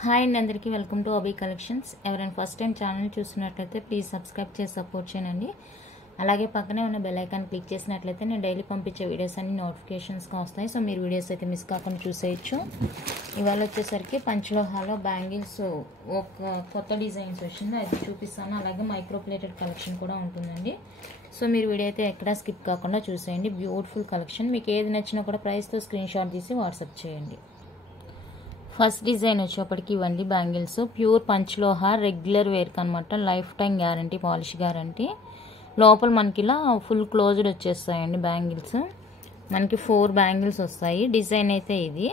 Hi అండి, అందరికీ welcome to అబీ collections. ఎవరైనా ఫస్ట్ టైం ఛానల్ చూస్తున్నట్లయితే ప్లీజ్ సబ్స్క్రైబ్ చేసి సపోర్ట్ చేయండి. అలాగే పక్కనే ఉన్న బెల్ ఐకాన్ క్లిక్ చేసినట్లయితే నేను డైలీ పంపించే వీడియోస్ అన్ని నోటిఫికేషన్స్గా వస్తాయి. సో మీరు వీడియోస్ అయితే మిస్ కాకుండా చూసేయచ్చు. ఇవాళ వచ్చేసరికి పంచలోహాలో బ్యాంగిల్స్ ఒక కొత్త డిజైన్స్ వచ్చింది, అది చూపిస్తాను. అలాగే మైక్రో ప్లేటెడ్ కలెక్షన్ కూడా ఉంటుందండి. సో మీరు వీడియో అయితే ఎక్కడా స్కిప్ కాకుండా చూసేయండి. Beautiful collection. మీకు ఏది నచ్చినా కూడా ప్రైస్తో స్క్రీన్ షాట్ తీసి వాట్సాప్ చేయండి. ఫస్ట్ డిజైన్ వచ్చేప్పటికి ఇవ్వండి బ్యాంగిల్స్ ప్యూర్ పంచలోహ రెగ్యులర్ వేర్కి అనమాట. Life time guarantee, polish guarantee. లోపల మనకి ఇలా ఫుల్ క్లోజ్డ్ వచ్చేస్తాయండి బ్యాంగిల్స్. మనకి 4 బ్యాంగిల్స్ వస్తాయి. డిజైన్ అయితే ఇది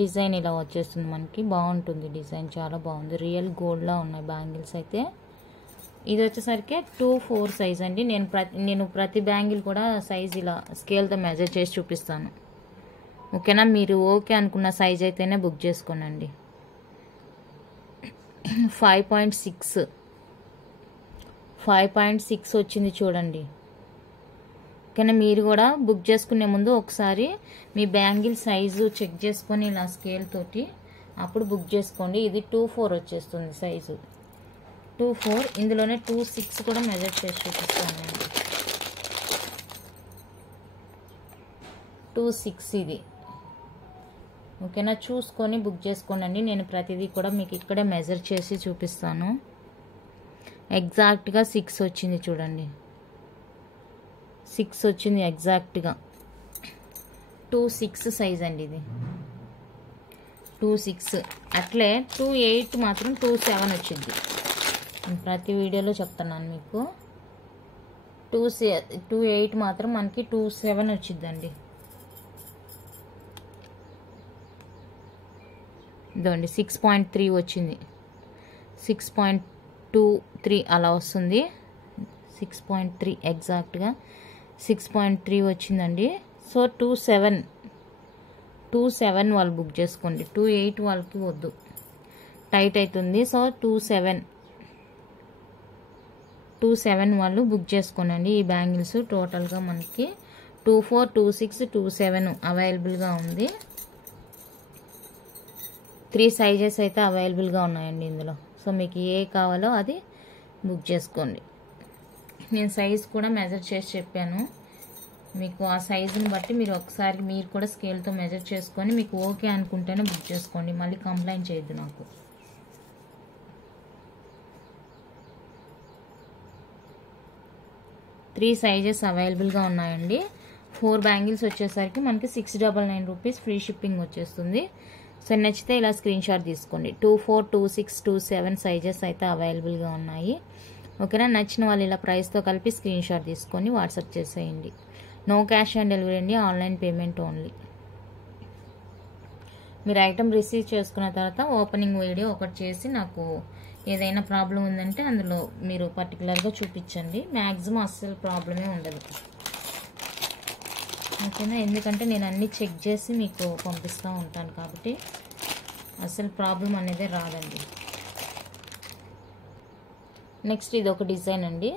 డిజైన్ ఇలా వచ్చేస్తుంది మనకి. బాగుంటుంది డిజైన్, చాలా బాగుంది. రియల్ గోల్డ్లా ఉన్నాయి బ్యాంగిల్స్ అయితే. ఇది వచ్చేసరికి 2-4 సైజ్ అండి. నేను ప్రతి బ్యాంగిల్ కూడా సైజ్ ఇలా స్కేల్తో మెజర్ చేసి చూపిస్తాను. ఓకేనా? మీరు ఓకే అనుకున్న సైజ్ అయితేనే బుక్ చేసుకోనండి. 5.6 వచ్చింది చూడండి. ఓకేనా? మీరు కూడా బుక్ చేసుకునే ముందు ఒకసారి మీ బ్యాంగిల్ సైజు చెక్ చేసుకొని ఇలా స్కేల్ తోటి అప్పుడు బుక్ చేసుకోండి. ఇది 2-4 వచ్చేస్తుంది సైజు. 2-4. ఇందులోనే 2-6 కూడా మెజర్ చేసి చూపిస్తాను. 2-6 ఇది. ఓకేనా? చూసుకొని బుక్ చేసుకోండి. నేను ప్రతిదీ కూడా మీకు ఇక్కడే మెజర్ చేసి చూపిస్తాను. ఎగ్జాక్ట్గా 6 వచ్చింది చూడండి. 6 వచ్చింది ఎగ్జాక్ట్గా. 2-6 సైజ్ అండి ఇది. 2-6. అట్లే 2-8 మాత్రం 2-7 వచ్చింది. ప్రతి వీడియోలో చెప్తున్నాను మీకు. 2-8 మాత్రం మనకి 2-7 వచ్చిందండి. ఇదండి 6.3 వచ్చింది. 6.23 అలా వస్తుంది. 6.3 ఎగ్జాక్ట్గా 6.3 వచ్చిందండి. సో 2-7 వాళ్ళు బుక్ చేసుకోండి. 2-8 వాళ్ళకి వద్దు, టైట్ అవుతుంది. సో 2-7 వాళ్ళు బుక్ చేసుకోనండి. ఈ బ్యాంగిల్స్ టోటల్గా మనకి 2-4, 2-6, 2-7 అవైలబుల్గా ఉంది. 3 సైజెస్ అయితే అవైలబుల్గా ఉన్నాయండి ఇందులో. సో మీకు ఏ కావాలో అది బుక్ చేసుకోండి. నేను సైజ్ కూడా మెజర్ చేసి చెప్పాను మీకు. ఆ సైజుని బట్టి మీరు ఒకసారి మీరు కూడా స్కేల్తో మెజర్ చేసుకొని మీకు ఓకే అనుకుంటేనే బుక్ చేసుకోండి. మళ్ళీ కంప్లైంట్ చేయొద్దు నాకు. త్రీ సైజెస్ అవైలబుల్గా ఉన్నాయండి. 4 బ్యాంగిల్స్ వచ్చేసరికి మనకి 699 రూపీస్ ఫ్రీ షిప్పింగ్ వచ్చేస్తుంది. సో నచ్చితే ఇలా స్క్రీన్ షాట్ తీసుకోండి. 2-4, 2-6, 2-7 సైజెస్ అయితే అవైలబుల్గా ఉన్నాయి. ఓకేనా? నచ్చిన వాళ్ళు ఇలా ప్రైస్తో కలిపి స్క్రీన్ షాట్ తీసుకొని వాట్సాప్ చేసేయండి. నో క్యాష్ ఆన్ డెలివరీ అండి, ఆన్లైన్ పేమెంట్ ఓన్లీ. మీరు ఐటమ్ రిసీవ్ చేసుకున్న తర్వాత ఓపెనింగ్ వీడియో ఒకటి చేసి నాకు ఏదైనా ప్రాబ్లం ఉందంటే అందులో మీరు పర్టికులర్గా చూపించండి. మ్యాక్సిమం అస్సలు ప్రాబ్లమే ఉండదు. ఓకేనా? ఎందుకంటే నేను అన్నీ చెక్ చేసి మీకు పంపిస్తూ ఉంటాను కాబట్టి అసలు ప్రాబ్లం అనేది రాదండి. నెక్స్ట్ ఇది ఒక డిజైన్ అండి.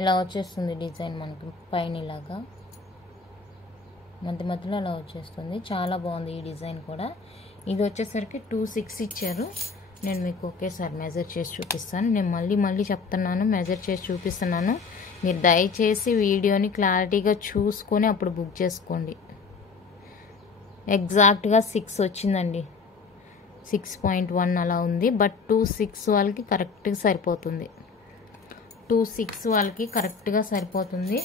ఇలా వచ్చేస్తుంది డిజైన్ మనకి పైన ఇలాగా మధ్యలో అలా వచ్చేస్తుంది. చాలా బాగుంది ఈ డిజైన్ కూడా. ఇది వచ్చేసరికి 2-6 ఇచ్చారు. నేను మీకు ఒకేసారి మెజర్ చేసి చూపిస్తాను. నేను మళ్ళీ చెప్తున్నాను, మెజర్ చేసి చూపిస్తున్నాను. మీరు దయచేసి వీడియోని క్లారిటీగా చూసుకొని అప్పుడు బుక్ చేసుకోండి. ఎగ్జాక్ట్గా 6 వచ్చిందండి. 6.1 అలా ఉంది. బట్ 2-6 వాళ్ళకి కరెక్ట్గా సరిపోతుంది. 2-6 వాళ్ళకి కరెక్ట్గా సరిపోతుంది.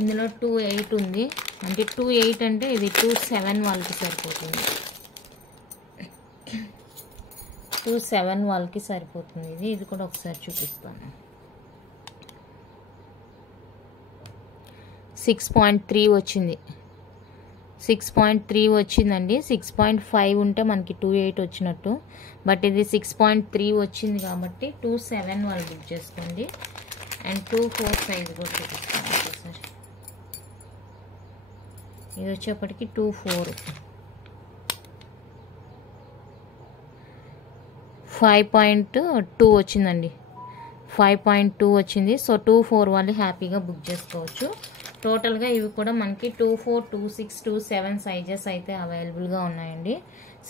ఇందులో 2-8 ఉంది. అంటే 2-8 అంటే ఇది 2-7 వాళ్ళకి సరిపోతుంది. 2-7 వాళ్ళకి సరిపోతుంది. ఇది కూడా ఒకసారి చూపిస్తాను. 6.3 వచ్చింది. 6.3 వచ్చిందండి. 6.5 ఉంటే మనకి 2-8 వచ్చినట్టు. బట్ ఇది 6.3 వచ్చింది కాబట్టి 2-7 వాళ్ళు బుక్ చేసుకోండి. అండ్ 2-4 సైజ్ కూడా చూపిస్తాను ఒకసారి. ఇది వచ్చేప్పటికి 2-4. 5.2 వచ్చిందండి. 5.2 వచ్చింది. సో 2-4 వాళ్ళు హ్యాపీగా బుక్ చేసుకోవచ్చు. టోటల్గా ఇవి కూడా మనకి 2, 4, 2, 6, 2, 7 సైజెస్ అయితే అవైలబుల్గా ఉన్నాయండి.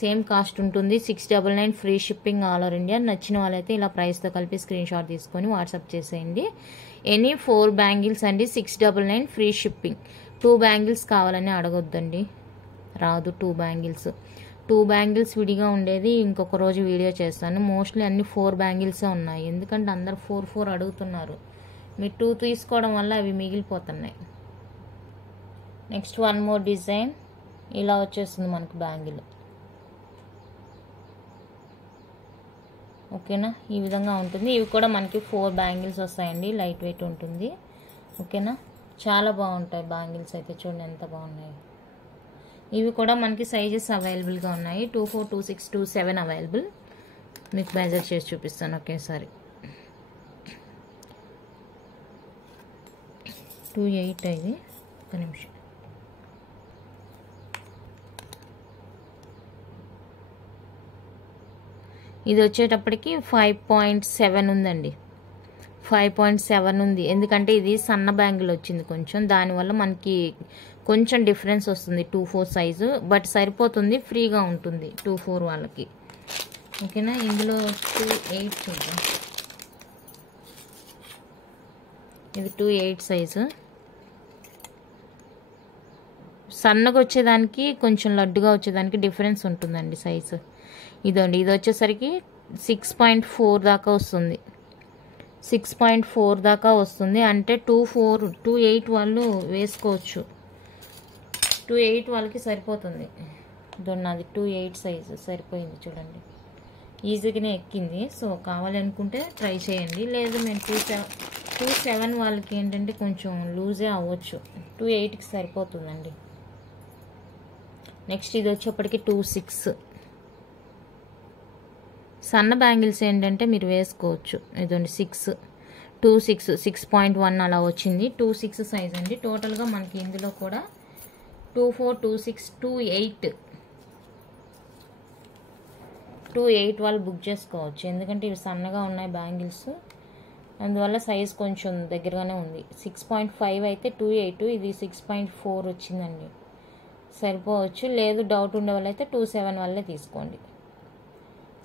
సేమ్ కాస్ట్ ఉంటుంది. 699 free shipping all over India. నచ్చిన వాళ్ళైతే ఇలా ప్రైస్తో కలిపి స్క్రీన్ షాట్ తీసుకొని వాట్సాప్ చేసేయండి. ఎనీ 4 బ్యాంగిల్స్ అండి 699 ఫ్రీ షిప్పింగ్. 2 బ్యాంగిల్స్ కావాలని అడగొద్దండి, రాదు 2 బ్యాంగిల్స్. 2 బ్యాంగిల్స్ విడిగా ఉండేది ఇంకొక రోజు వీడియో చేస్తాను. మోస్ట్లీ అన్ని 4 బ్యాంగిల్సే ఉన్నాయి, ఎందుకంటే అందరు 4 అడుగుతున్నారు. మీరు 2 తీసుకోవడం వల్ల అవి మిగిలిపోతున్నాయి. నెక్స్ట్ వన్ మోర్ డిజైన్ ఇలా వచ్చేస్తుంది మనకు బ్యాంగిల్. ఓకేనా, ఈ విధంగా ఉంటుంది. ఇవి కూడా మనకి 4 బ్యాంగిల్స్ వస్తాయండి, లైట్ వెయిట్ ఉంటుంది. ఓకేనా, చాలా బాగుంటాయి బ్యాంగిల్స్ అయితే, చూడండి ఎంత బాగున్నాయి. ఇవి కూడా మనకి సైజెస్ అవైలబుల్గా ఉన్నాయి. 2, 4, 2, 6, 2, 7 అవైలబుల్. మీకు మెజర్ చేసి చూపిస్తాను ఒకేసారి. 2.8 ఇది, ఒక నిమిషం. ఇది వచ్చేటప్పటికి 5.7 ఉందండి. 5.7 ఉంది, ఎందుకంటే ఇది సన్న బ్యాంగిల్ వచ్చింది కొంచెం, దానివల్ల మనకి కొంచెం డిఫరెన్స్ వస్తుంది. 2, 4 సైజు, బట్ సరిపోతుంది, ఫ్రీగా ఉంటుంది 2, 4 వాళ్ళకి. ఓకేనా, ఇందులో 2.8 చూద్దాం. ఇది 2.8 సైజు. సన్నగా వచ్చేదానికి కొంచెం లడ్డుగా వచ్చేదానికి డిఫరెన్స్ ఉంటుందండి సైజు. ఇదండి, ఇది వచ్చేసరికి 6.4 దాకా వస్తుంది. 6.4 దాకా వస్తుంది, అంటే 2.8 వాళ్ళు వేసుకోవచ్చు. 2.8 వాళ్ళకి సరిపోతుంది. ఇదండి, అది 2.8 సైజు సరిపోయింది. చూడండి, ఈజీగానే ఎక్కింది. సో కావాలి అనుకుంటే ట్రై చేయండి. లేదు మేము 2.7 వాళ్ళకి ఏంటంటే కొంచెం లూజే అవ్వచ్చు. 2.8కి సరిపోతుందండి. నెక్స్ట్ ఇది వచ్చేప్పటికి 2.6. సన్న బ్యాంగిల్స్ ఏంటంటే మీరు వేసుకోవచ్చు. ఇదండి 2.6, 6.1 అలా వచ్చింది. 2.6 సైజ్ అండి. టోటల్గా మనకి ఇందులో కూడా 2, 4, 2, 6, 2.8 వాళ్ళు బుక్ చేసుకోవచ్చు, ఎందుకంటే ఇవి సన్నగా ఉన్నాయి బ్యాంగిల్స్, అందువల్ల సైజ్ కొంచెం దగ్గరగానే ఉంది. 6.5 అయితే 2.8, ఇది 6.4 వచ్చిందండి, సరిపోవచ్చు. లేదు డౌట్ ఉండే వాళ్ళైతే 2.7 వల్లే తీసుకోండి.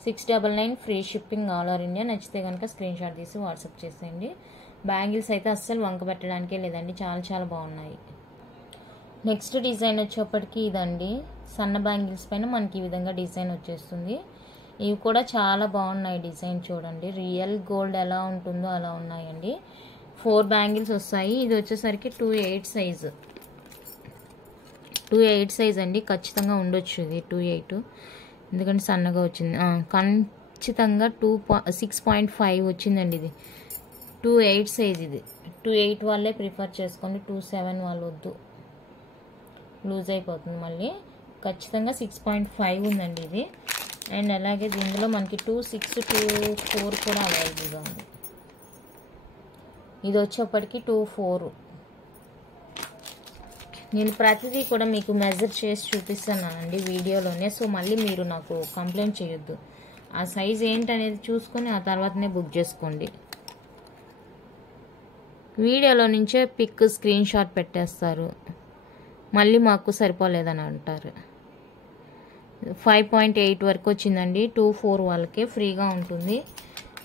699 free shipping all over India. నచ్చితే కనుక స్క్రీన్ షాట్ తీసి వాట్సాప్ చేసేయండి. బ్యాంగిల్స్ అయితే అస్సలు వంక పెట్టడానికే లేదండి, చాలా చాలా బాగున్నాయి. నెక్స్ట్ డిజైన్ వచ్చేప్పటికి ఇదండి, సన్న బ్యాంగిల్స్ పైన మనకి ఈ విధంగా డిజైన్ వచ్చేస్తుంది. ఇవి కూడా చాలా బాగున్నాయి డిజైన్, చూడండి రియల్ గోల్డ్ ఎలా ఉంటుందో అలా ఉన్నాయండి. 4 బ్యాంగిల్స్ వస్తాయి. ఇది వచ్చేసరికి 2.8 సైజు. 2.8 సైజ్ అండి, ఖచ్చితంగా ఉండొచ్చు ఇది 2.8, ఎందుకంటే సన్నగా వచ్చింది. ఖచ్చితంగా 6.5 వచ్చిందండి. ఇది 2.8 సైజ్. ఇది 2.8 వాళ్ళే ప్రిఫర్ చేసుకోండి, 2.7 వాళ్ళు వద్దు, లూజ్ అయిపోతుంది మళ్ళీ. ఖచ్చితంగా 6.5 ఉందండి ఇది. అండ్ అలాగే దీనిలో మనకి 2.6, 2.4 కూడా అవైలబుల్గా ఉంది. ఇది వచ్చేప్పటికి 2.4. నేను ప్రతిదీ కూడా మీకు మెజర్ చేసి చూపిస్తున్నానండి వీడియోలోనే, సో మళ్ళీ మీరు నాకు కంప్లైంట్ చేయొద్దు. ఆ సైజ్ ఏంటనేది చూసుకొని ఆ తర్వాతనే బుక్ చేసుకోండి. వీడియోలో నుంచే పిక్ స్క్రీన్ షాట్ పెట్టేస్తారు, మళ్ళీ మాకు సరిపోలేదని అంటారు. 5.8 వరకు వచ్చిందండి. 2.4 వాళ్ళకే ఫ్రీగా ఉంటుంది.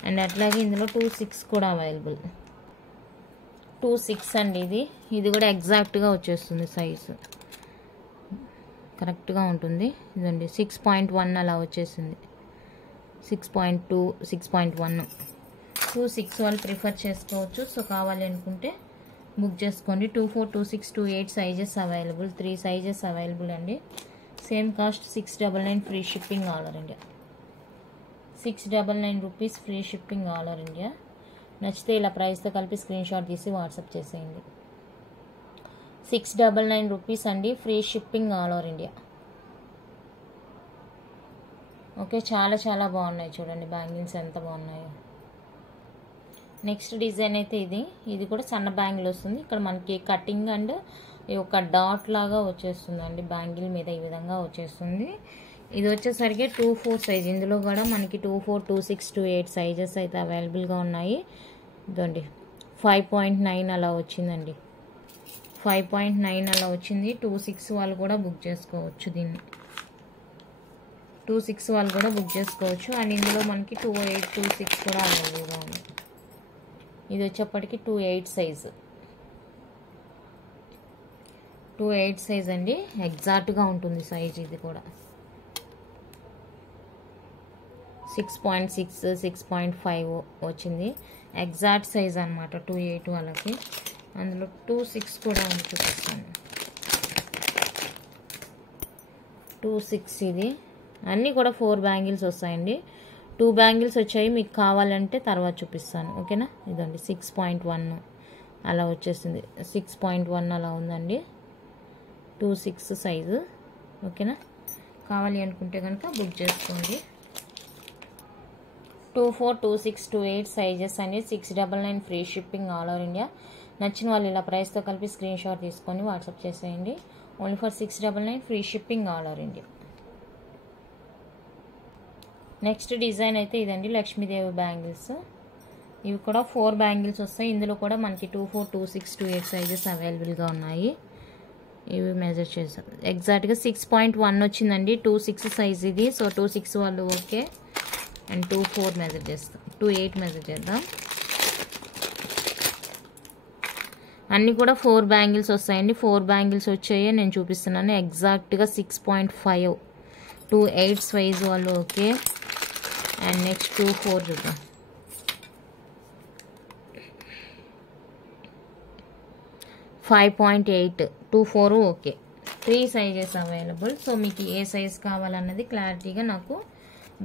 అండ్ అట్లాగే ఇందులో 2.6 కూడా అవైలబుల్. 2.6 అండి ఇది కూడా ఎగ్జాక్ట్గా వచ్చేస్తుంది, సైజు కరెక్ట్గా ఉంటుంది. ఇదండి 6.1 అలా వచ్చేసింది. 6.2, 6.1. 2.6 వాళ్ళు ప్రిఫర్ చేసుకోవచ్చు. సో కావాలి అనుకుంటే బుక్ చేసుకోండి. 2.4, 2.6, 2.8 సైజెస్ అవైలబుల్. 3 సైజెస్ అవైలబుల్ అండి. Same cost 699 free shipping all over India. 699 rupees free shipping all over India. నచ్చితే ఇలా ప్రైస్తో కలిపి స్క్రీన్ షాట్ తీసి వాట్సాప్ చేసేయండి. 699 రూపీస్ అండి, free shipping all over India. Okay, చాలా చాలా బాగున్నాయి చూడండి బ్యాంగిల్స్ ఎంత బాగున్నాయో. నెక్స్ట్ డిజైన్ అయితే ఇది కూడా సన్న బ్యాంగిల్ వస్తుంది. ఇక్కడ మనకి కటింగ్ అండ్ ఒక డాట్ లాగా వచ్చేస్తుందండి బ్యాంగిల్ మీద, ఈ విధంగా వచ్చేస్తుంది. ఇది వచ్చేసరికి 2.4 సైజ్. ఇందులో కూడా మనకి 2.4, 2.6, 2.8 సైజెస్ అయితే అవైలబుల్గా ఉన్నాయి. ఇదండి 5.9 అలా వచ్చిందండి. 5.9 అలా వచ్చింది. 2.6 వాళ్ళు కూడా బుక్ చేసుకోవచ్చు దీన్ని. 2.6 వాళ్ళు కూడా బుక్ చేసుకోవచ్చు. అండ్ ఇందులో మనకి 2.8, 2.6 కూడా అవైలబుల్గా ఉంది. ఇది వచ్చేప్పటికి 2.8 సైజు. 2.8 సైజ్ అండి. ఎగ్జాక్ట్గా ఉంటుంది సైజ్. ఇది కూడా 6.6, 6.5 వచ్చింది. ఎగ్జాక్ట్ సైజ్ అనమాట 2.8 వాళ్ళకి. అందులో 2.6 కూడా ఉంది, చూపిస్తాను. 2.6 ఇది. అన్నీ కూడా 4 బ్యాంగిల్స్ వస్తాయండి. 2 బ్యాంగిల్స్ వచ్చాయి. మీకు కావాలంటే తర్వాత చూపిస్తాను, ఓకేనా. ఇదండి 6.1 అలా వచ్చేసింది. 6.1 అలా ఉందండి. 2.6 సైజు, ఓకేనా. కావాలి అనుకుంటే కనుక బుక్ చేసుకోండి. 2.4, 2.6, 2.8 సైజెస్ అండి. 699 free shipping all over India. నచ్చిన వాళ్ళు ఇలా ప్రైస్తో కలిపి స్క్రీన్ షాట్ తీసుకొని వాట్సాప్ చేసేయండి. Only for 699 free shipping all over India. Next design అయితే ఇదండి, లక్ష్మీదేవి బ్యాంగిల్స్. ఇవి కూడా 4 బ్యాంగిల్స్ వస్తాయి. ఇందులో కూడా మనకి 2.4, 2.6, 2.8 సైజెస్ అవైలబుల్గా ఉన్నాయి. ఇవి మెజర్ చేసాం. ఎగ్జాక్ట్గా 6.1 వచ్చిందండి. 2.6 సైజ్ ఇది. సో 2.6 వాళ్ళు ఓకే. అండ్ 2.4 మెజర్ చేస్తాం. 2.8 మెజర్ చేద్దాం. అన్నీ కూడా 4 బ్యాంగిల్స్ వస్తాయండి. 4 బ్యాంగిల్స్ వచ్చాయి నేను చూపిస్తున్నాను. ఎగ్జాక్ట్గా 6.5, 2.8 సైజ్ వాళ్ళు ఓకే. అండ్ నెక్స్ట్ 2.4 చూద్దాం. 5.8, 2.4 ఓకే. 3 sizes available. సో మీకు ఏ సైజ్ కావాలన్నది క్లారిటీగా నాకు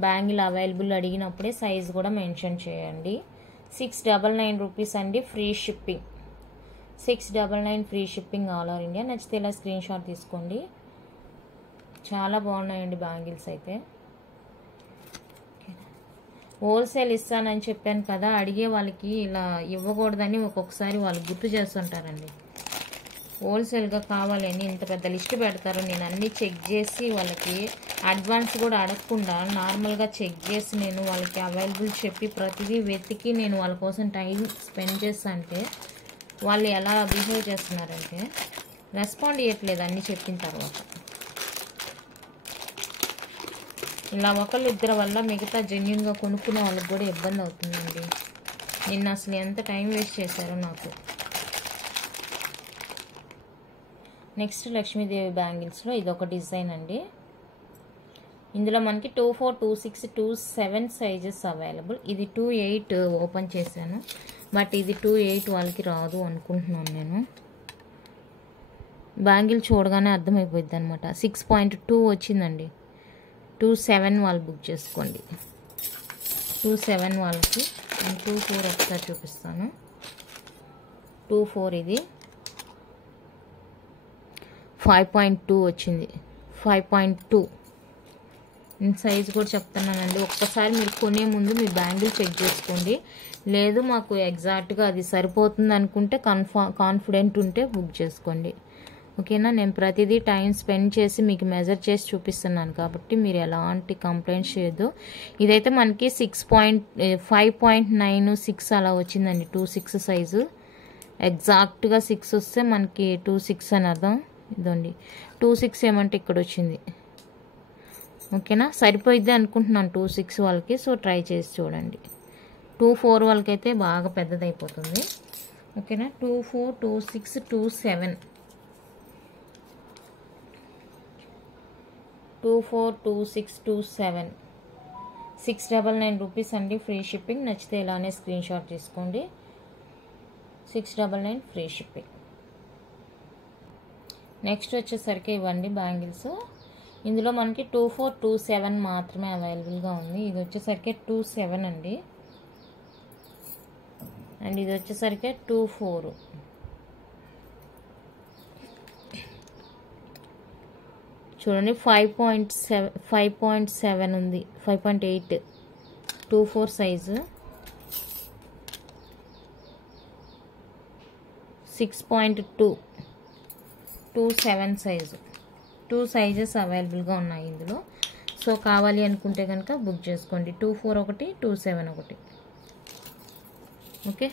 బ్యాంగిల్ అవైలబుల్ అడిగినప్పుడే సైజ్ కూడా మెన్షన్ చేయండి. 699 రూపీస్ అండి, free shipping. 699 free shipping all over India. నచ్చితే ఇలా స్క్రీన్ షాట్ తీసుకోండి. చాలా బాగున్నాయండి బ్యాంగిల్స్ అయితే. హోల్సేల్ ఇస్తానని చెప్పాను కదా, అడిగే వాళ్ళకి ఇలా ఇవ్వకూడదని ఒక్కొక్కసారి వాళ్ళు గుర్తు చేస్తుంటారండి. హోల్సేల్గా కావాలని ఇంత పెద్ద లిస్ట్ పెడతారు. నేను అన్నీ చెక్ చేసి వాళ్ళకి అడ్వాన్స్ కూడా అడగకుండా నార్మల్గా చెక్ చేసి నేను వాళ్ళకి అవైలబుల్ చెప్పి ప్రతిదీ వెతికి నేను వాళ్ళ కోసం టైం స్పెండ్ చేస్తుంటే వాళ్ళు ఎలా బిహేవ్ చేస్తున్నారంటే రెస్పాండ్ ఇవ్వట్లేదు అన్నీ చెప్పిన తర్వాత. ఇలా ఒకళ్ళు ఇద్దరు వల్ల మిగతా జెన్యున్గా కొనుక్కునే వాళ్ళకి కూడా ఇబ్బంది అవుతుందండి. నిన్న అసలు ఎంత టైం వేస్ట్ చేశారో నాకు. నెక్స్ట్ లక్ష్మీదేవి బ్యాంగిల్స్లో ఇదొక డిజైన్ అండి. ఇందులో మనకి 2.4, 2.6, 2.7 సైజెస్ అవైలబుల్. ఇది 2.8 ఓపెన్ చేశాను, బట్ ఇది 2.8 వాళ్ళకి రాదు అనుకుంటున్నాను నేను. బ్యాంగిల్ చూడగానే అర్థమైపోద్ది అనమాట. 6.2 వచ్చిందండి. 2.7 వాళ్ళు బుక్ చేసుకోండి. 2.7 వాళ్ళకి. 2.4 ఒకసారి చూపిస్తాను. 2.4 ఇది 5.2 వచ్చింది. 5.2 సైజ్ కూడా చెప్తున్నానండి. ఒక్కసారి మీరు కొనే ముందు మీ బ్యాంగిల్ చెక్ చేసుకోండి. లేదు మాకు ఎగ్జాక్ట్గా అది సరిపోతుంది అనుకుంటే కాన్ఫిడెంట్ ఉంటే బుక్ చేసుకోండి, ఓకేనా. నేను ప్రతిదీ టైం స్పెండ్ చేసి మీకు మెజర్ చేసి చూపిస్తున్నాను కాబట్టి మీరు ఎలాంటి కంప్లైంట్స్ చేయొద్దు. ఇదైతే మనకి 5.9, 6 అలా వచ్చిందండి. 2.6 సైజు. ఎగ్జాక్ట్గా 6 వస్తే మనకి 2.6 అని అర్థం. ఇదండి 2.6 ఏమంటే ఇక్కడ వచ్చింది, ఓకేనా. సరిపోయిద్ది అనుకుంటున్నాను 2.6 వాళ్ళకి. సో ట్రై చేసి చూడండి. 2.4 వాళ్ళకైతే బాగా పెద్దదైపోతుంది, ఓకేనా. 2.4, 2.6, 2.7. 2.4, 2.6, 2.7. 699 రూపీస్ అండి, ఫ్రీ షిప్పింగ్. నచ్చితే ఇలానే స్క్రీన్ షాట్ తీసుకోండి. 699 ఫ్రీ షిప్పింగ్. నెక్స్ట్ వచ్చేసరికి ఇవ్వండి బ్యాంగిల్స్. ఇందులో మనకి 2.4, 2.7 మాత్రమే అవైలబుల్గా ఉంది. ఇది వచ్చేసరికి 2.7 అండి. అండ్ ఇది వచ్చేసరికి 2.4. చూడండి 5.7 ఉంది. 5.8 2.4 సైజు. 6.2 2.7 సైజు. 2 సైజెస్ అవైలబుల్గా ఉన్నాయి ఇందులో. సో కావాలి అనుకుంటే కనుక బుక్ చేసుకోండి. 2.4 ఒకటి, 2.7 ఒకటి, ఓకే.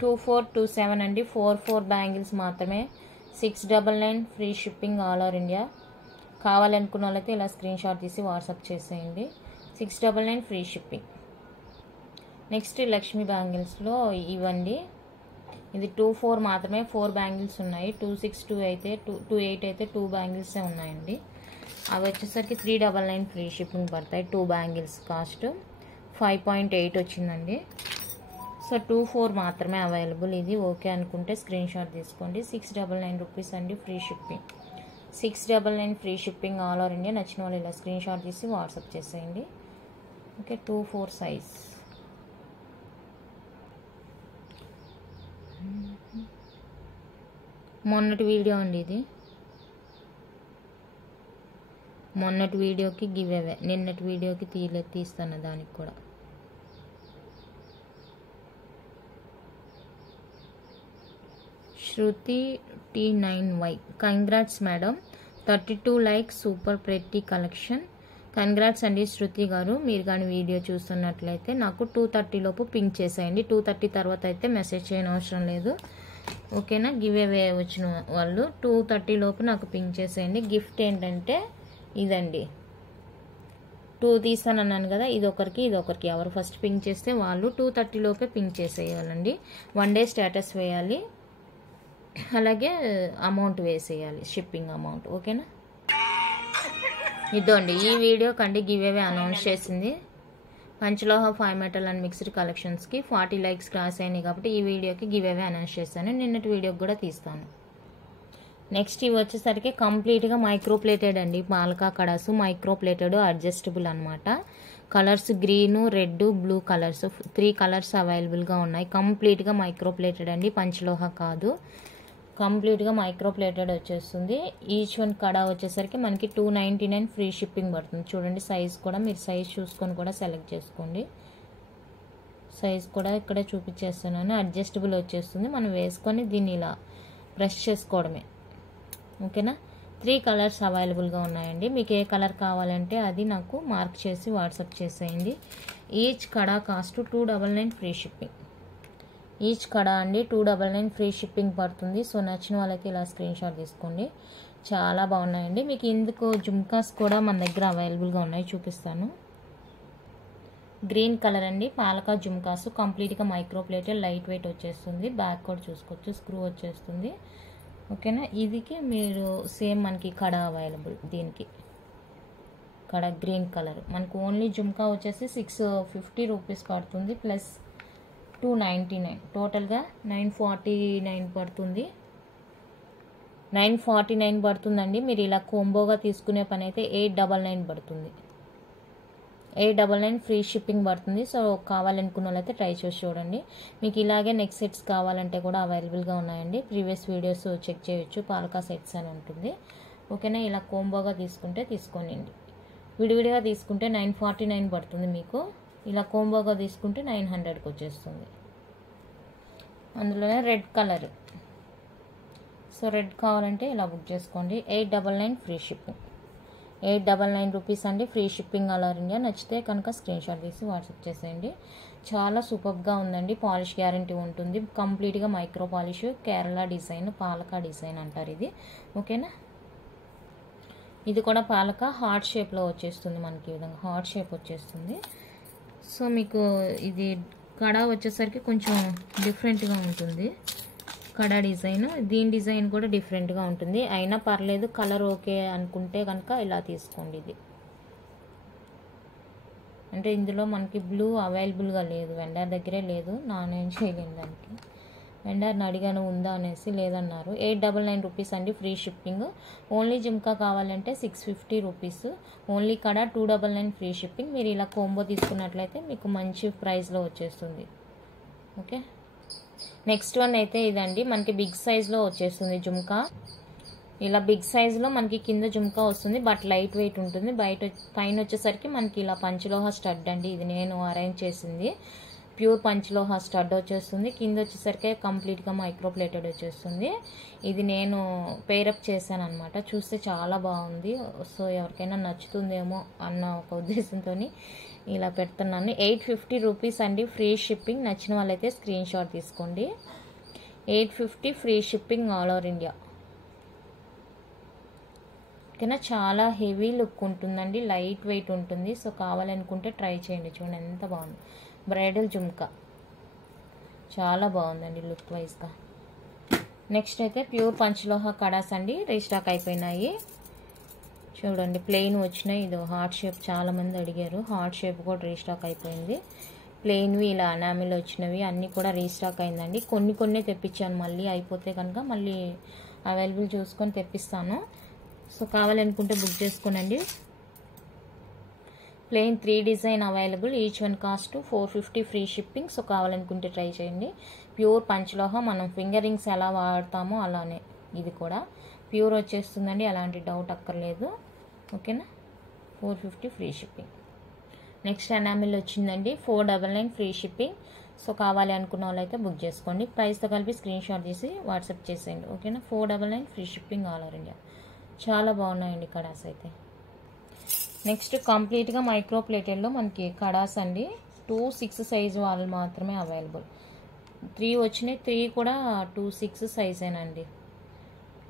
2427 అండి. 4 బ్యాంగిల్స్ మాత్రమే. 699 free shipping all over India. కావాలనుకున్న వాళ్ళైతే ఇలా స్క్రీన్ షాట్ తీసి వాట్సాప్ చేసేయండి. 699 ఫ్రీ షిప్పింగ్. నెక్స్ట్ లక్ష్మీ బ్యాంగిల్స్లో ఇవ్వండి. ఇది 24 మాత్రమే. 4 బ్యాంగిల్స్ ఉన్నాయి. 26, 28 అయితే 2 బ్యాంగిల్సే ఉన్నాయండి. అవి వచ్చేసరికి 399 ఫ్రీ షిప్పింగ్ పడతాయి. 2 బ్యాంగిల్స్ కాస్ట్ 5.8 వచ్చిందండి. సో 24 మాత్రమే అవైలబుల్. ఇది ఓకే అనుకుంటే స్క్రీన్ షాట్ తీసుకోండి. 699 రూపీస్ అండి free shipping. 699 free shipping all over India. నచ్చిన వాళ్ళు ఇలా స్క్రీన్ షాట్ తీసి వాట్సాప్ చేసేయండి. Okay, 24 size. మొన్నటి వీడియో అండి ఇది. మొన్నటి వీడియోకి గివ్ అవే, నిన్నటి వీడియోకి తీస్తాను దానికి కూడా. శృతి T9Y, congrats madam, 32 likes, super pretty collection. Congrats అండి శృతి గారు. మీరు కానీ వీడియో చూస్తున్నట్లయితే నాకు 2:30 లోపు పింక్ చేసేయండి. 2:30 తర్వాత అయితే మెసేజ్ చేయని అవసరం లేదు, ఓకేనా. గివ్ అవే వచ్చిన వాళ్ళు 2:30 లోపు నాకు పింక్ చేసేయండి. గిఫ్ట్ ఏంటంటే ఇదండి, 2 తీస్తానన్నాను కదా, ఇది ఒకరికి. ఎవరు ఫస్ట్ పింక్ చేస్తే వాళ్ళు 2:30 లోపే పింక్ చేసేయాలండి. 1 డే స్టేటస్ వేయాలి, అలాగే అమౌంట్ వేసేయాలి, షిప్పింగ్ అమౌంట్, ఓకేనా. ఇదండి ఈ వీడియో కండి గివ్ అవే అనౌన్స్ చేసింది. పంచలోహ 5 మెటల్ అండ్ మిక్స్డ్ కలెక్షన్స్కి 40 లైక్స్ క్రాస్ అయినాయి కాబట్టి ఈ వీడియోకి గివ్ అవే అనౌన్స్ చేస్తాను. నిన్నటి వీడియోకి కూడా తీస్తాను. నెక్స్ట్ ఇవి వచ్చేసరికి కంప్లీట్గా మైక్రో ప్లేటెడ్ అండి. పాలకా కడాసు మైక్రో ప్లేటెడ్, అడ్జస్టబుల్ అనమాట. Colours green, red, blue colours 3 colours అవైలబుల్గా ఉన్నాయి. కంప్లీట్గా మైక్రో ప్లేటెడ్ అండి, పంచలోహ కాదు. కంప్లీట్గా మైక్రో ప్లేటెడ్ వచ్చేస్తుంది. ఈచ్ వన్ కడా వచ్చేసరికి మనకి 299 ఫ్రీ షిప్పింగ్ పడుతుంది. చూడండి సైజ్ కూడా, మీరు సైజ్ చూసుకొని కూడా సెలెక్ట్ చేసుకోండి. సైజ్ కూడా ఇక్కడే చూపించేస్తున్నాను. అడ్జస్టబుల్ వచ్చేస్తుంది. మనం వేసుకొని దీన్ని ఇలా ప్రెస్ చేసుకోవడమే, ఓకేనా. 3 కలర్స్ అవైలబుల్గా ఉన్నాయండి. మీకు ఏ కలర్ కావాలంటే అది నాకు మార్క్ చేసి వాట్సాప్ చేసేయండి. ఈచ్ కడా కాస్ట్ 299 ఫ్రీ షిప్పింగ్. ఈచ్ కడా అండి 299 ఫ్రీ షిప్పింగ్ పడుతుంది. సో నచ్చిన వాళ్ళకి ఇలా స్క్రీన్ షాట్ తీసుకోండి. చాలా బాగున్నాయండి. మీకు ఇందుకు జుమ్కాస్ కూడా మన దగ్గర అవైలబుల్గా ఉన్నాయి, చూపిస్తాను. గ్రీన్ కలర్ అండి, పాలకా జుమ్కాస్ కంప్లీట్గా మైక్రో ప్లేటెడ్, లైట్ వెయిట్ వచ్చేస్తుంది. బ్యాక్ కూడా చూసుకోవచ్చు, స్క్రూ వచ్చేస్తుంది, ఓకేనా. ఇదికి మీరు సేమ్ మనకి కడా అవైలబుల్. దీనికి కడా గ్రీన్ కలర్ మనకు ఓన్లీ జుమ్కా వచ్చేసి 650 రూపీస్ పడుతుంది, ప్లస్ 299, టోటల్గా 949 పడుతుంది. 949 పడుతుందండి. మీరు ఇలా కోంబోగా తీసుకునే పని అయితే 899 పడుతుంది. 899 ఫ్రీ షిప్పింగ్ పడుతుంది. సో కావాలనుకున్న వాళ్ళైతే ట్రై చేసి చూడండి. మీకు ఇలాగే నెక్స్ట్ సెట్స్ కావాలంటే కూడా అవైలబుల్గా ఉన్నాయండి. ప్రీవియస్ వీడియోస్ చెక్ చేయొచ్చు. పాలకా సెట్స్ అని ఉంటుంది, ఓకేనా. ఇలా కోంబోగా తీసుకుంటే తీసుకోనండి. విడివిడిగా తీసుకుంటే 949 పడుతుంది మీకు. ఇలా కోంబోగా తీసుకుంటే 900కి వచ్చేస్తుంది. అందులోనే రెడ్ కలర్. సో రెడ్ కావాలంటే ఇలా బుక్ చేసుకోండి. 899 ఫ్రీ షిప్పింగ్. 899 రూపీస్ అండి free shipping all over India. నచ్చితే కనుక స్క్రీన్ షాట్ తీసి వాట్సాప్ చేసేయండి. చాలా సూపర్గా ఉందండి. పాలిష్ గ్యారంటీ ఉంటుంది. కంప్లీట్గా micro polish, Kerala design, Palakka design అంటారు ఇది, ఓకేనా. ఇది కూడా పాలకా హార్ట్ షేప్లో వచ్చేస్తుంది మనకి. ఈ విధంగా హార్ట్ షేప్ వచ్చేస్తుంది. సో మీకు ఇది కడా వచ్చేసరికి కొంచెం డిఫరెంట్గా ఉంటుంది. కడా డిజైన్, దీని డిజైన్ కూడా డిఫరెంట్గా ఉంటుంది. అయినా పర్లేదు, కలర్ ఓకే అనుకుంటే కనుక ఇలా తీసుకోండి. ఇది అంటే ఇందులో మనకి బ్లూ అవైలబుల్గా లేదు, వెండర్ దగ్గరే లేదు. నానేం చేయలేను దానికి. వెండర్ని అడిగాను ఉందా అనేసి, లేదన్నారు. 899 రూపీస్ అండి ఫ్రీ షిప్పింగ్. ఓన్లీ జిమ్కా కావాలంటే 650 రూపీస్. ఓన్లీ కడా 299 ఫ్రీ షిప్పింగ్. మీరు ఇలా కోంబో తీసుకున్నట్లయితే మీకు మంచి ప్రైస్లో వచ్చేస్తుంది, ఓకే. నెక్స్ట్ వన్ అయితే ఇదండి, మనకి బిగ్ సైజ్లో వచ్చేస్తుంది జుమ్కా. ఇలా బిగ్ సైజులో మనకి కింద జుమ్కా వస్తుంది, బట్ లైట్ వెయిట్ ఉంటుంది. పైన వచ్చేసరికి మనకి ఇలా పంచలోహ స్టడ్ అండి. ఇది నేను అరేంజ్ చేసింది. ప్యూర్ పంచలోహ స్టడ్ వచ్చేస్తుంది. కింద వచ్చేసరికి కంప్లీట్గా మైక్రో ప్లేటెడ్ వచ్చేస్తుంది. ఇది నేను పేరప్ చేశాను అనమాట. చూస్తే చాలా బాగుంది. సో ఎవరికైనా నచ్చుతుందేమో అన్న ఒక ఉద్దేశంతో ఇలా పెడుతున్నాను. 850 రూపీస్ అండి, ఫ్రీ షిప్పింగ్. నచ్చిన వాళ్ళైతే స్క్రీన్ షాట్ తీసుకోండి. 850 free shipping all over India. ఓకేనా, చాలా హెవీ లుక్ ఉంటుందండి, లైట్ వెయిట్ ఉంటుంది. సో కావాలనుకుంటే ట్రై చేయండి. చూడండి ఎంత బాగుంది. బ్రైడల్ జుమ్కా చాలా బాగుందండి లుక్ వైజ్గా. నెక్స్ట్ అయితే ప్యూర్ పంచలోహ కడాస్ అండి, రీస్టాక్ అయిపోయినాయి. చూడండి ప్లెయిన్ వచ్చినాయి. ఇది హార్ట్ షేప్ చాలామంది అడిగారు, హార్ట్ షేప్ కూడా రీస్టాక్ అయిపోయింది. ప్లెయిన్వి ఇలా అనామిల్ వచ్చినవి అన్నీ కూడా రీస్టాక్ అయిందండి. కొన్ని తెప్పించాను, మళ్ళీ అయిపోతే కనుక మళ్ళీ అవైలబుల్ చూసుకొని తెప్పిస్తాను. సో కావాలనుకుంటే బుక్ చేసుకోనండి. Plain 3 design available, each one cost 450 free shipping. So కావాలనుకుంటే ట్రై చేయండి. ప్యూర్ పంచలోహ, మనం ఫింగర్ రింగ్స్ ఎలా వాడతామో అలానే ఇది కూడా ప్యూర్ వచ్చేస్తుందండి, అలాంటి డౌట్ అక్కర్లేదు. ఓకేనా, 450 ఫ్రీ షిప్పింగ్. నెక్స్ట్ ఎనామిల్ వచ్చిందండి, 499 ఫ్రీ షిప్పింగ్. సో కావాలి అనుకున్న వాళ్ళైతే బుక్ చేసుకోండి. ప్రైస్తో కలిపి స్క్రీన్ షాట్ తీసి వాట్సాప్ చేసేయండి. ఓకేనా, 499 free shipping all over India. చాలా బాగున్నాయండి కడాస్ అయితే. నెక్స్ట్ కంప్లీట్గా మైక్రో ప్లేటెడ్లో మనకి కడాస్ అండి, 2-6 సైజు వాళ్ళు మాత్రమే అవైలబుల్. 3 వచ్చినాయి, 3 కూడా 2-6 సైజేనండి.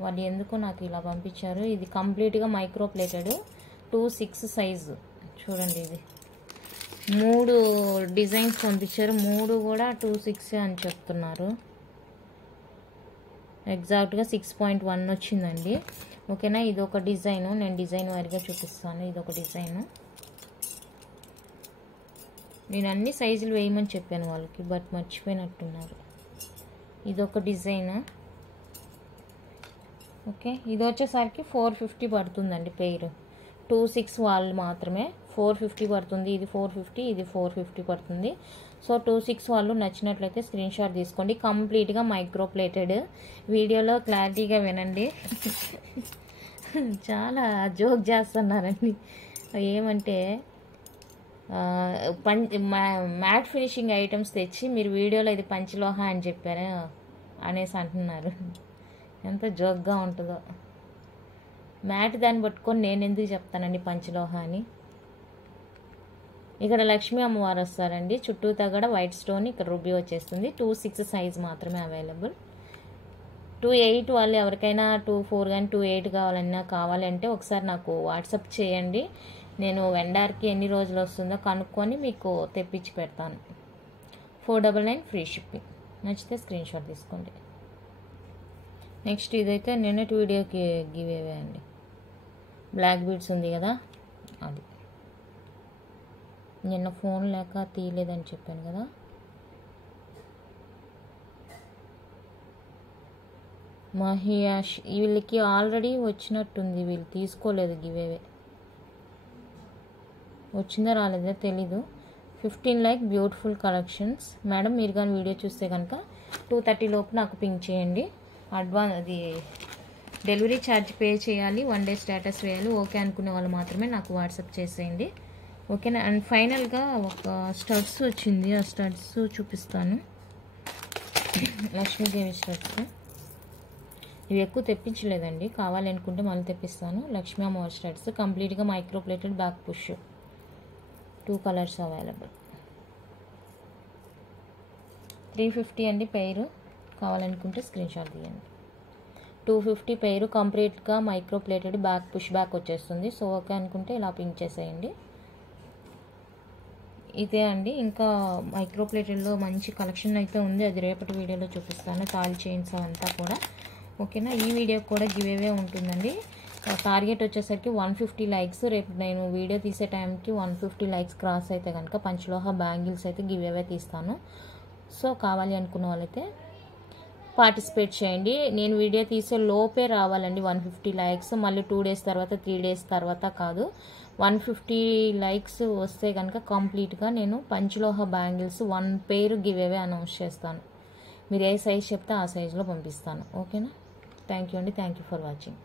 వాళ్ళు ఎందుకు నాకు ఇలా పంపించారు. ఇది కంప్లీట్గా మైక్రో ప్లేటెడ్ 2-6 సైజు. చూడండి ఇది 3 డిజైన్స్ పంపించారు, 3 కూడా 2-6 అని చెప్తున్నారు. ఎగ్జాక్ట్గా 6.1 వచ్చిందండి. ఓకేనా, ఇది ఒక డిజైను, నేను డిజైన్ వారిగా చూపిస్తాను. ఇది ఒక డిజైను, నేను అన్ని సైజులు వేయమని చెప్పాను వాళ్ళకి, బట్ మర్చిపోయినట్టున్నారు. ఇదొక డిజైన్. ఓకే, ఇది వచ్చేసరికి 450 పడుతుందండి పెయిర్. 2-6 వాళ్ళు మాత్రమే 450 పడుతుంది. ఇది 450, ఇది 450 పడుతుంది. సో 2-6 వాళ్ళు నచ్చినట్లయితే స్క్రీన్ షాట్ తీసుకోండి. కంప్లీట్గా మైక్రో ప్లేటెడ్. వీడియోలో క్లారిటీగా వినండి. చాలా జోక్ చేస్తున్నారండి. ఏమంటే మ్యాట్ ఫినిషింగ్ ఐటమ్స్ తెచ్చి మీరు వీడియోలో ఇది పంచలోహ అని చెప్పారా అనేసి అంటున్నారు. ఎంత జోక్గా ఉంటుందో. మ్యాట్ దాన్ని పట్టుకొని నేను ఎందుకు చెప్తానండి పంచలోహ అని. ఇక్కడ లక్ష్మీ అమ్మవారు వస్తారండి, చుట్టూ తగడ వైట్ స్టోన్, ఇక్కడ రూబీ వచ్చేస్తుంది. 2-6 సైజ్ మాత్రమే అవైలబుల్. 2-8 వాళ్ళు ఎవరికైనా 2-4 కానీ 2-8 కావాలంటే ఒకసారి నాకు వాట్సాప్ చేయండి. నేను వెండర్కి ఎన్ని రోజులు వస్తుందో కనుక్కొని మీకు తెప్పించి పెడతాను. 499 ఫ్రీ షిప్పింగ్. నచ్చితే స్క్రీన్ షాట్ తీసుకోండి. నెక్స్ట్ ఇదైతే నిన్నటి వీడియోకి గివ్ అవే అండి, బ్లాక్ బీడ్స్ ఉంది కదా అది. నిన్న ఫోన్ లేక తీయలేదని చెప్పాను కదా. మహియాష్ వీళ్ళకి ఆల్రెడీ వచ్చినట్టుంది, వీళ్ళు తీసుకోలేదు గివ్ అవే. వచ్చిందో రాలేదో తెలీదు. 15 లైక్ బ్యూటిఫుల్ కలెక్షన్స్. మేడం మీరు కానీ వీడియో చూస్తే కనుక 2:30 లోపు నాకు పింక్ చేయండి. అది డెలివరీ ఛార్జ్ పే చేయాలి, 1 డే స్టేటస్ వేయాలి. ఓకే అనుకునే వాళ్ళు మాత్రమే నాకు వాట్సాప్ చేసేయండి. ఓకేనా. అండ్ ఫైనల్గా ఒక స్టడ్స్ వచ్చింది, ఆ స్టడ్స్ చూపిస్తాను. లక్ష్మీదేవి స్టడ్స్ ఇవి ఎక్కువ తెప్పించలేదండి, కావాలనుకుంటే మళ్ళీ తెప్పిస్తాను. లక్ష్మీ అమ్మవారి స్టడ్స్ కంప్లీట్గా micro plated back push, 2 colours available. 350 అండి పెయిర్. కావాలనుకుంటే స్క్రీన్ షాట్ తీయండి. 250 పెయిర్ కంప్లీట్గా micro plated back push back వచ్చేస్తుంది. సో ఓకే అనుకుంటే ఇలా పింక్ చేసేయండి. ఇదే అండి, ఇంకా మైక్రో ప్లేటెడ్లో మంచి కలెక్షన్ అయితే ఉంది, అది రేపటి వీడియోలో చూపిస్తాను. తాళి చైన్స్ అంతా కూడా. ఓకేనా, ఈ వీడియో కూడా గివ్ అవే ఉంటుందండి. టార్గెట్ వచ్చేసరికి 150 లైక్స్. రేపు నేను వీడియో తీసే టైంకి 150 లైక్స్ క్రాస్ అయితే కనుక పంచలోహ బ్యాంగిల్స్ అయితే గివ్ అవే తీస్తాను. సో కావాలి అనుకున్న వాళ్ళైతే పార్టిసిపేట్ చేయండి. నేను వీడియో తీసే లోపే రావాలండి 150 లైక్స్. మళ్ళీ 2 డేస్ తర్వాత 3 డేస్ తర్వాత కాదు. 150 లైక్స్ వస్తే కనుక కంప్లీట్గా నేను పంచలోహ బ్యాంగిల్స్ 1 పేరు గివ్ అవే అనౌన్స్ చేస్తాను. మీరు ఏ సైజ్ చెప్తే ఆ సైజులో పంపిస్తాను. ఓకేనా. థ్యాంక్ యూ అండి, థ్యాంక్ యూ ఫర్ వాచింగ్.